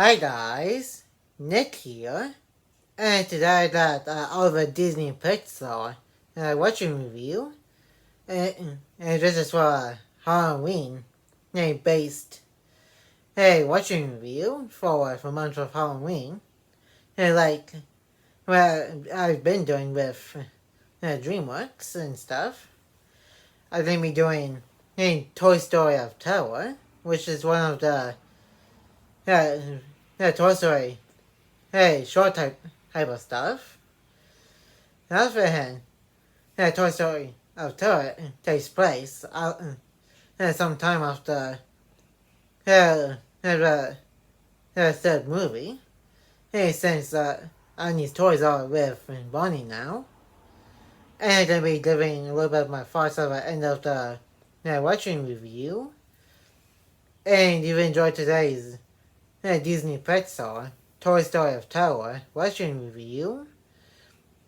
Hi guys, Nick here, and today I got over Disney and Pixar watching review, and this is for Halloween, based watching review for month of Halloween, like what I've been doing with DreamWorks and stuff. I'm gonna be doing Toy Story of Terror, which is one of the Toy Story short type of stuff. On the other hand, Toy Story of Terror takes place sometime after the third movie. Since Annie's toys are with Bonnie now, and I'm gonna be giving a little bit of my thoughts at the end of the watching review. And if you enjoyed today's Disney Pixar Toy Story of Terror watching review,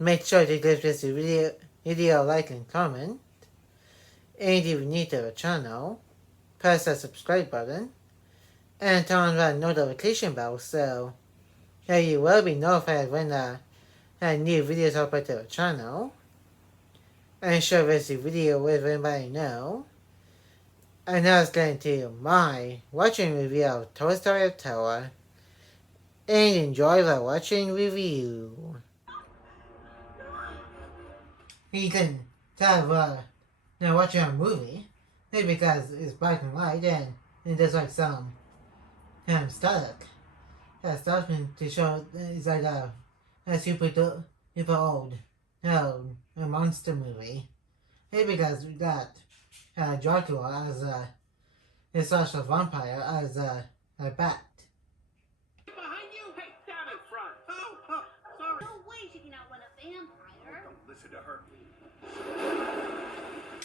make sure to give this video a like and comment. And if you're new to the channel, press the subscribe button and turn on the notification bell so you will be notified when new videos upload to the channel. And share this video with anybody you know. And now let's get into my watching review of Toy Story of Terror. And enjoy the watching review. You can tell watching a movie, maybe because it's black and white and there's like some static. Stuff to show it's like a super old a monster movie. Maybe because we got Dracula as such a vampire as a bat. Behind you? Hey, down in front. Oh, sorry. No way she can outrun a vampire. Don't listen to her.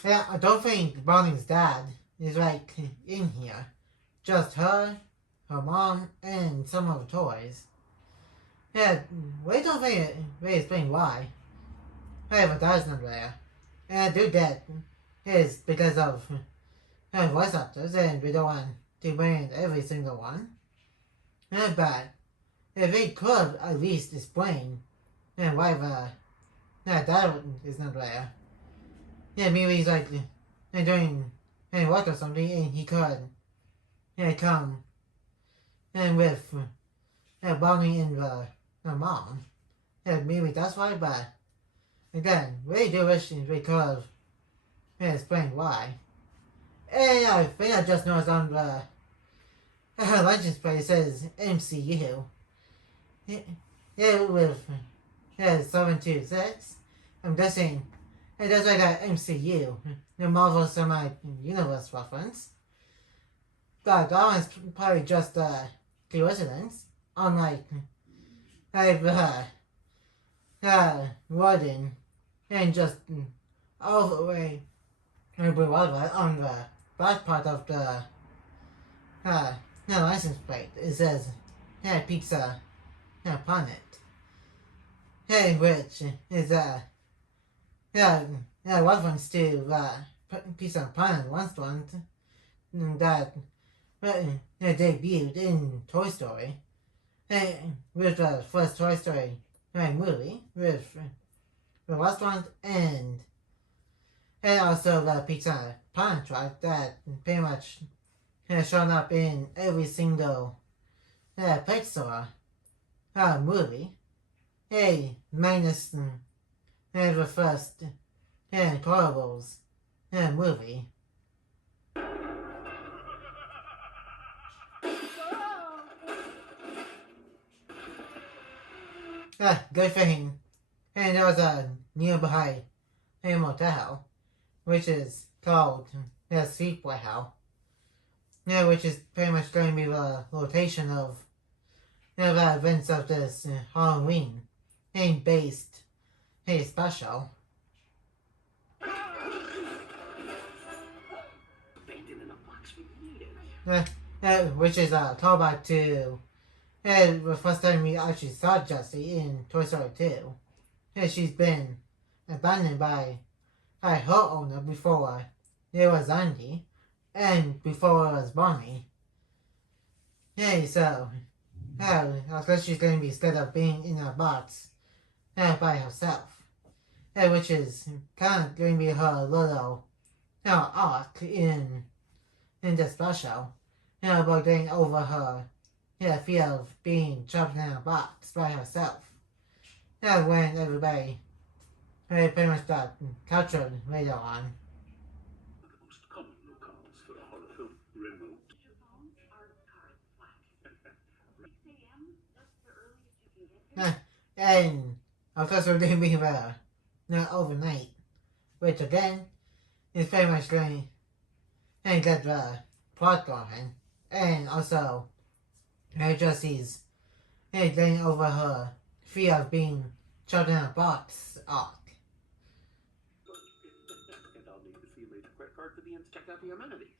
Yeah, I don't think Bonnie's dad is like in here. Just her mom, and some of the toys. Yeah, we don't think it really explain why. Hey, but that's not there. And I do that is because of voice actors, and we don't want to bring in every single one. But if we could at least explain why that is not there. Yeah, maybe he's like doing work or something, and he could come and with Bonnie and the mom. Yeah, maybe that's why, but again, we do wish we could have explained why. And I think I just noticed on the license plate it says MCU. Yeah, with 726. I'm guessing it does like a MCU, the Marvel Cinematic Universe reference. But that one's probably just a coincidence, unlike Rodin and just all the way on the back part of the license plate. It says Pizza Planet. Which is reference to Pizza Planet once that debuted in Toy Story. With the first Toy Story movie with the restaurant and also the Pizza Planet truck that pretty much shown up in every single Pixar movie. Minus the first Incredibles movie. Good thing. And there was a nearby motel, which is called Sleepaway House. Which is pretty much going to be the location of the events of this Halloween based special. Abandoned in a box for years. Which is a callback to the first time we actually saw Jessie in Toy Story 2. She's been abandoned by her owner before it was Andy, and before it was Bonnie. So I guess she's going to be scared of being in a box by herself. Which is kind of going to be her little arc in the special. About getting over her fear of being trapped in a box by herself. When everybody pretty much got captured later on. The most common locales for a horror film. Remote. Your phones are card flat. 6 a.m. That's the earliest you can get there. And of course we're going to be there overnight. Which again is very much going to get the plot going. And also Jessie's getting over her fear of being trapped in a box arc. And I'll need to see your major credit card for the end to check out the amenities.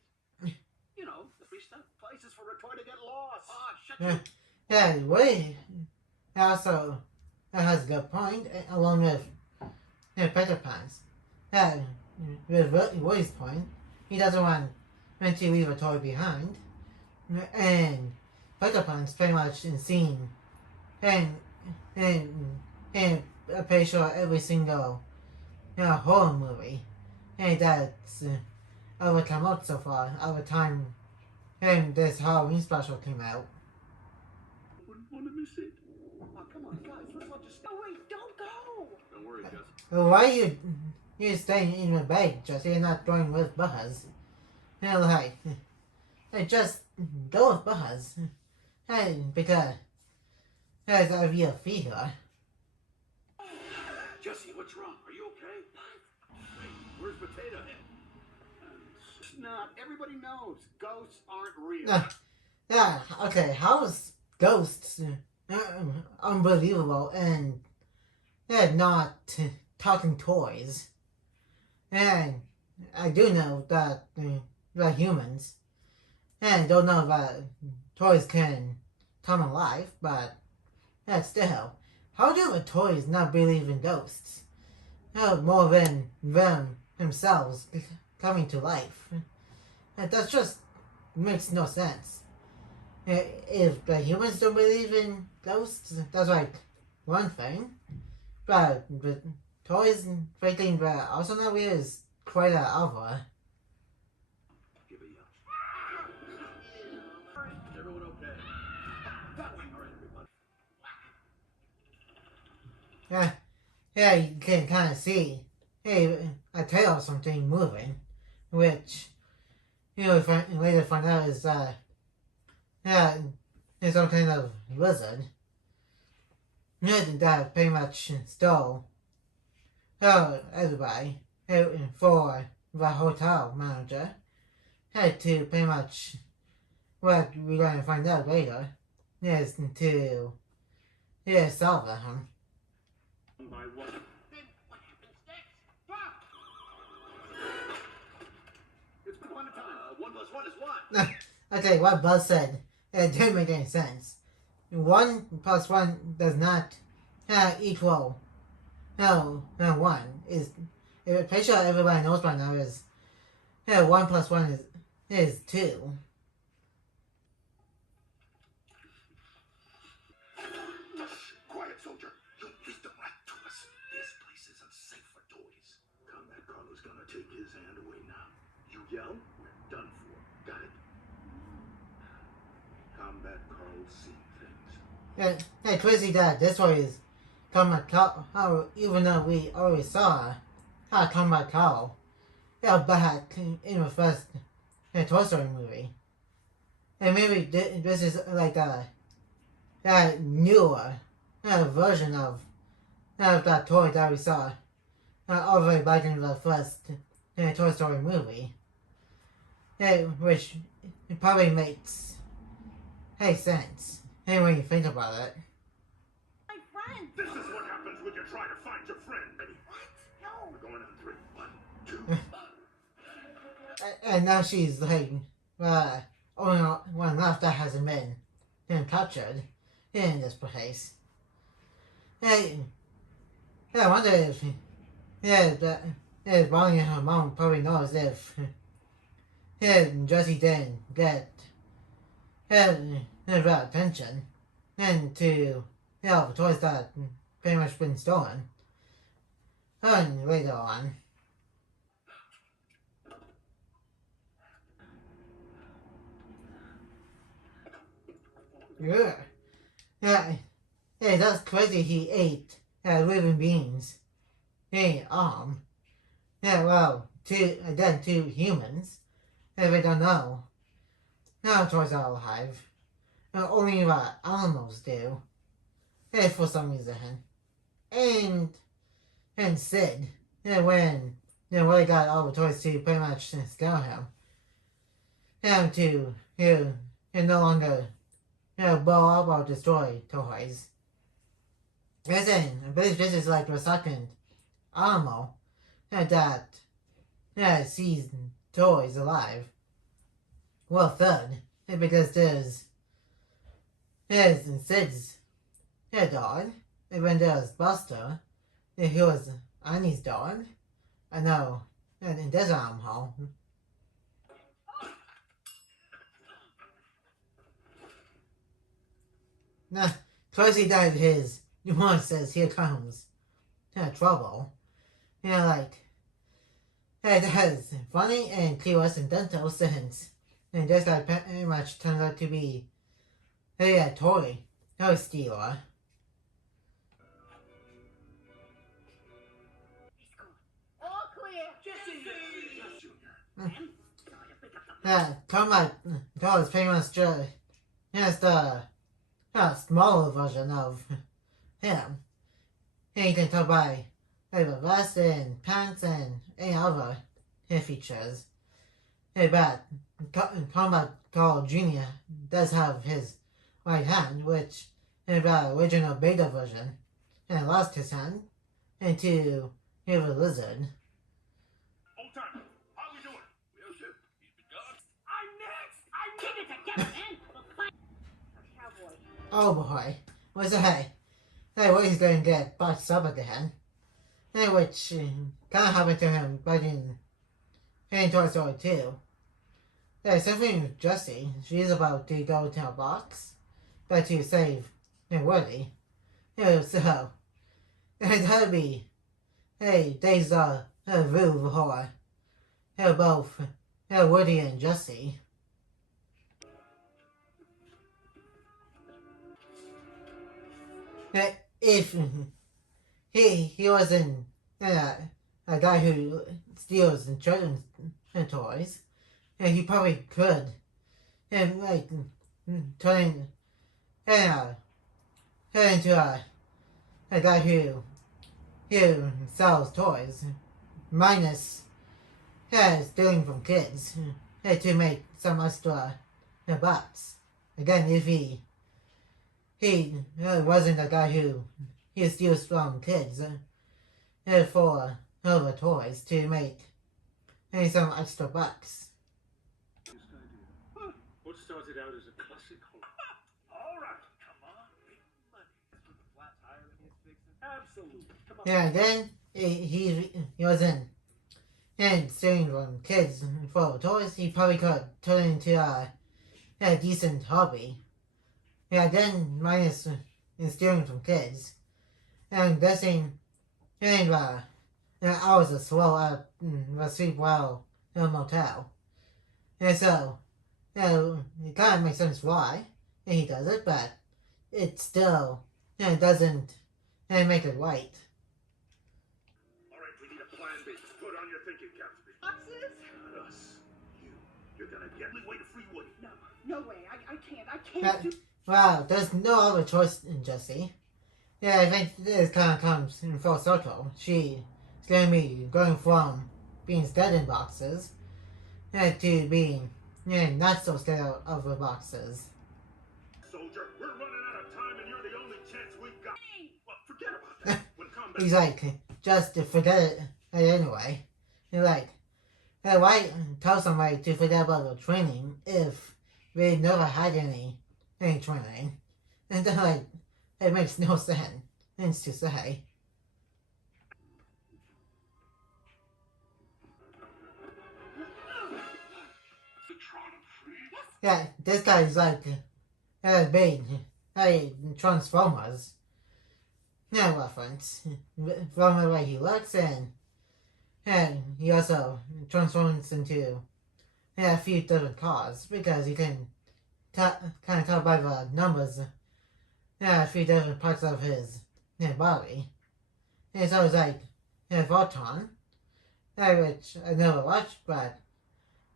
You know, the free stuff. Places for a toy to get lost. Shut you. Woody also has a good point, along with Peter Pan's. With Woody's point, he doesn't want to leave a toy behind, and Peter Pan's pretty much seen and pretty sure every single horror movie that's ever come out so far, over time this Halloween special came out. Wouldn't want to miss it. Oh, come on, guys. Let's all just. Oh, wait, don't go! Don't worry, Jess. Why are you staying in your bed, Jesse? You're not going with Buzz. Just go with Buzz. Because of your fever. Jesse, what's wrong? Are you okay? Hey, where's Potato Head? It's not. Everybody knows ghosts aren't real. Yeah, okay, how's Ghosts unbelievable and not talking toys? And I do know that humans don't know that toys can come alive, but still, how do the toys not believe in ghosts? More than them themselves coming to life. That just makes no sense. If the humans don't believe in ghosts, that's like one thing. But toys thinking that also not real is quite the other. Give a yell. Is everyone okay? That way, all right, everybody. Yeah, you can kind of see a tail or something moving, which later find out is is some kind of lizard that pretty much stole everybody for the hotel manager. Had to pretty much what we're going to find out later is to solve him. By one. Then what happens next? Stop! It's been one time. 1 + 1 is what? Okay, what Buzz said didn't make any sense. 1 + 1 does not equal 1. I'm pretty sure everybody knows by now is 1 + 1 is 2. Quiet, soldier. You lead them right to us. This place isn't safe for toys. Combat Carlo's gonna take his hand away now. You yell, we're done for. Got it? Combat Carl's seen things. Hey, crazy that this one is Combat Carl, even though we already saw Combat Carl back in the first Toy Story movie. And maybe this is like a newer version of that toy that we saw all the way back in the first Toy Story movie. Which probably makes sense when you think about it. My friend! This is what happens when you try to find your friend. Ready? What? No! We're going on 3. 1, 2. And now she's like only one left that hasn't been captured in this place. I wonder if Bonnie and her mom probably knows if Jessie didn't get her attention and to the toys that pretty much been stolen. And later on. Yeah. Yeah. Yeah, that's crazy he ate living beings. Hey, yeah, well, two humans. If we don't know. No toys are alive. Only what animals do. For some reason. And Sid, when Willie got all the toys to pretty much scare him. To no longer blow up or destroy toys. Listen, I believe this is like the second animal that sees toys alive. Well, third, because there's Sid's dog, and when there's Buster, he was Annie's dog. I know, and there's an animal. Nah, Crazy died his. One says, here comes trouble. Like, that is funny and coincidental since and this guy pretty much turns out to be a toy stealer. All clear. Junior. Combat Toy is pretty much just a smaller version of him. And you can tell by the vest and pants and any other features. But Combat Carl Jr. does have his right hand, which in the original beta version, and lost his hand into the lizard. Old timer, how we doing? Well, sir, he's been gone. I'm next. I'm keep it together, man. We'll find a cowboy. Oh boy, what's that? Hey, what he's going to get boxed up again. Which kind of happened to him back in Toy Story 2. Something with Jessie, she's about to go to a box, but to save Woody. So, that'll be, days vu for both Woody and Jessie. If he wasn't a guy who steals children's toys, he probably could, turn into a guy who sells toys, minus stealing from kids to make some extra bucks. Again, if he wasn't a guy who steals from kids for the toys to make some extra bucks. What started out as a classic horror? All right, come on, big money. That's what the flat tire that he's fixing. Absolutely. Come on. Yeah, then he wasn't stealing from kids for toys. He probably could turn it into a decent hobby. Yeah, then minus stealing from kids. And guessing hours as well at the Sweetwell motel. And so, it kind of makes sense why he does it, but it still doesn't make it right. All right, we need a plan B. Put on your thinking caps, B. Boxes? Not us. You're gonna get me way to free Woody. No way. I can't do. Wow, there's no other choice in Jessie. Yeah, I think this kind of comes in full circle. She's going to be going from being scared in boxes to being not so scared of the boxes. Soldier, we're running out of time and you're the only chance we've got. Well, forget about that. When combat... He's like, just forget it anyway. He's like, hey, why tell somebody to forget about the training if we never had any training? And then like, it makes no sense to say. Yeah, this guy's like big Transformers. No reference. From the way he looks, and he also transforms into a few different cars because you can kind of tell by the numbers a few different parts of his body. And so it's like Photon, which I never watched, but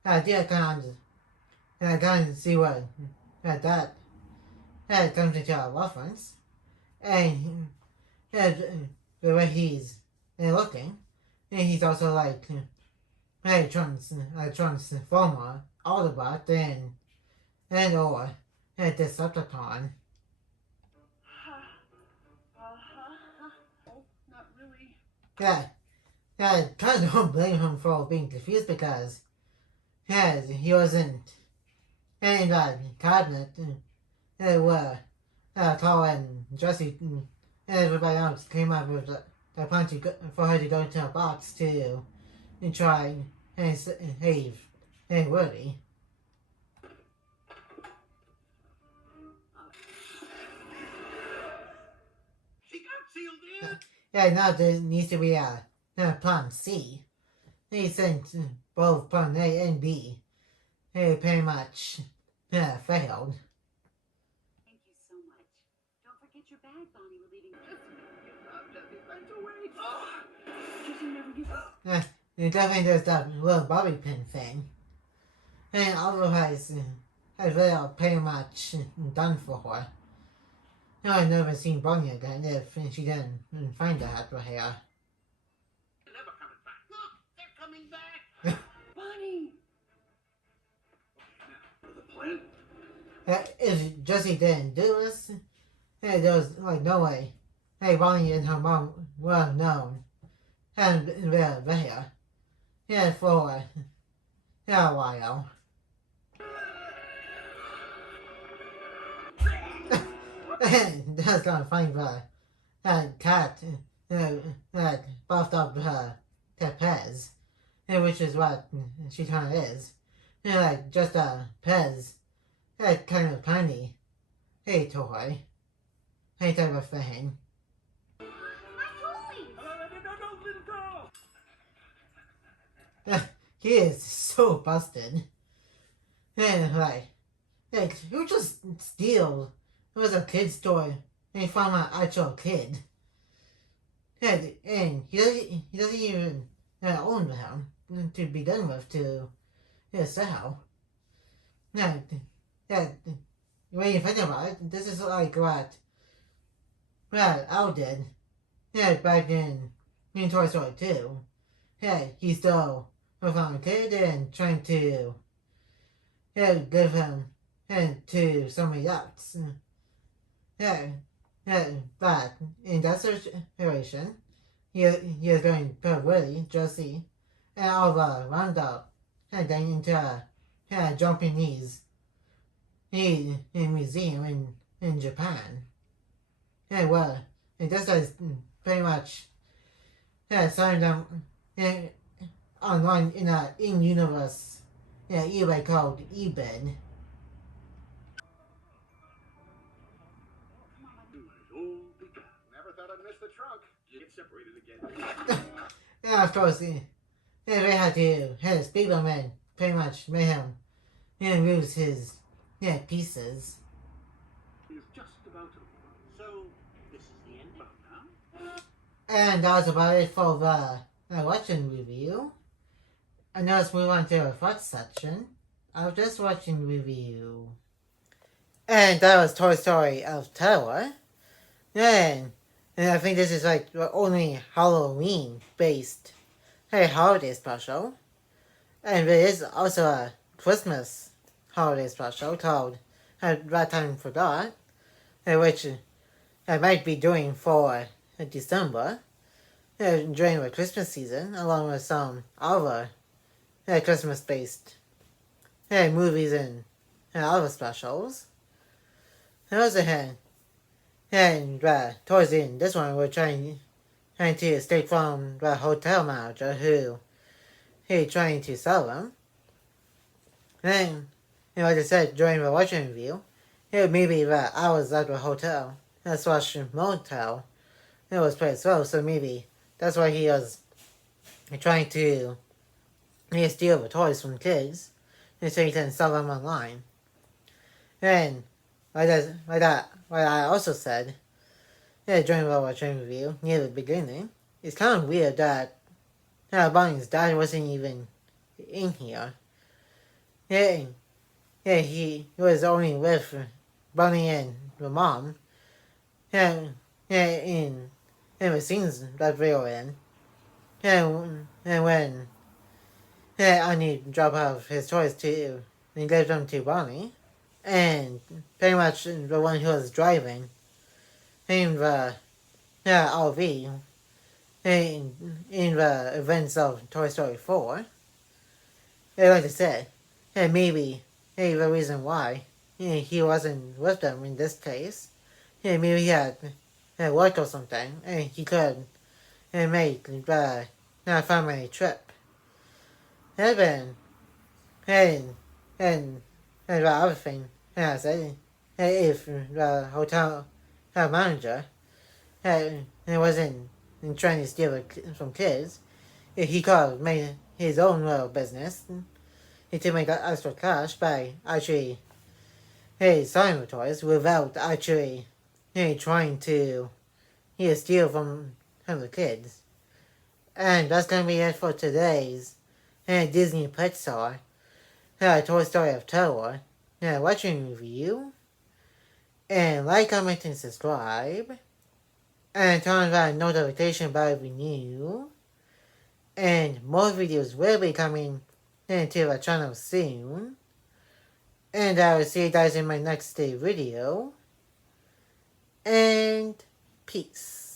I did kind of see what that comes into a reference. And the way he's looking, and he's also like a transformer, Autobot, and or a Decepticon. Oh, not really. Yeah, I kind of don't blame him for being confused because he wasn't in that cabinet where Carl and Jesse and everybody else came up with the plan for her to go into a box to try and save Woody. She got sealed in. Yeah, now there needs to be a plan C. He sent both plan A and B. They pretty much failed. Thank you so much. Don't forget your bag, Bonnie. We're leaving. Jesse, right away. Oh, Jesse never gives up. It definitely does that little bobby pin thing. And otherwise, I feel pretty much done for her. I've never seen Bonnie again if she didn't find her at her hair. They're never coming back. Look, they're coming back. Bonnie! The plan? If Jessie didn't do this, there was like no way Bonnie and her mom would have known and been there for a while. That's kind of funny, but that cat that buffed up her Pez, which is what she kind of is. Like just a Pez, kind of tiny toy, type of thing. My toys! No, little girl. He is so busted. And who just steals? It was a kid's toy and from an actual kid. And he doesn't even own them to begin with to sell. When you think about it, this is like what Al did back in Toy Story 2. He stole from a kid and trying to give him to somebody else. But in that situation, he is going to put Willie, Josie, and Alva Roundup then into a Japanese museum in Japan. Well, it just is pretty much selling them online in a in-universe eBay called eBay. Never thought I'd miss the trunk. You get separated again. And of course, they had to his Spiegelman pretty much made him lose his pieces. It's just about over. So, this is the end now? And that was about it for the watching review. And now let's move on to our thoughts section of this watching review. And that was Toy Story of Terror. And I think this is like the only Halloween based holiday special. And there is also a Christmas holiday special called That Time Forgot, which I might be doing for December during the Christmas season, along with some other Christmas based movies and other specials. And also and towards the end, this one we're trying to escape from the hotel manager who trying to sell them. And like I said during the watching review, maybe the hours at the hotel slash motel, it was pretty slow, so maybe that's why he was trying to steal the toys from kids, and so he can sell them online. And like I also said, during the watching review near the beginning, it's kind of weird that Bonnie's dad wasn't even in here. Yeah, he was only with Bonnie and the mom. In the scenes that they were in. And when Annie dropped off his toys to and gave them to Bonnie, and pretty much the one who was driving in the RV in the events of Toy Story 4. Like I said, maybe the reason why he wasn't with them in this case, maybe he had work or something, and he could make the family trip. And and and the other thing, I said, if the hotel manager wasn't trying to steal from kids, he could have made his own little business to make extra cash by actually selling the toys without actually trying to steal from the kids. And that's going to be it for today's Disney and Pixar Toy Story of Terror watching review. And like, comment, and subscribe. And turn on that notification bell every new. And more videos will be coming into the channel soon. And I will see you guys in my next video. And peace.